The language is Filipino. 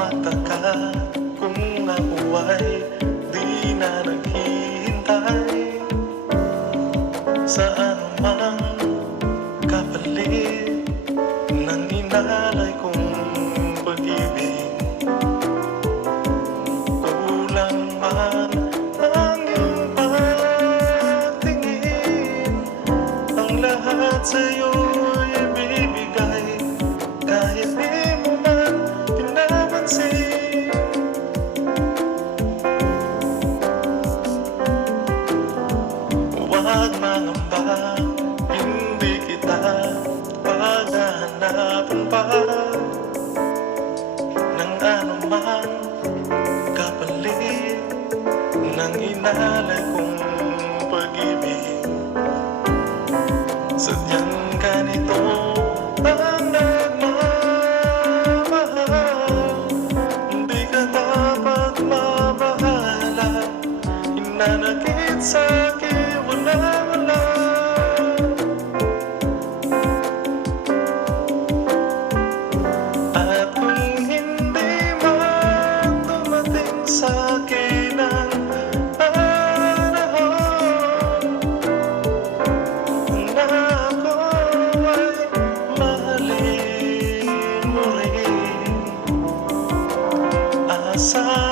matagal kung ako ay di na naghihintay sa anumang kapalit ng inalay kong pag-ibig. Kulang man ang iyong pagtingin, ang lahat sa'yo'y ibibigay kahit di mo man pinapansin. Huwag mangamba, hindi kita paghahanapan pa ng anumang kapalit ng inalay kong pag-ibig. Sadyang ganito ang nagmamahal, hindi ka dapat mabahala, hinanakit sa'kin wala-wala. At kung hindi man dumating sa'kin ang panahon na ako ay mahalin mo rin, asa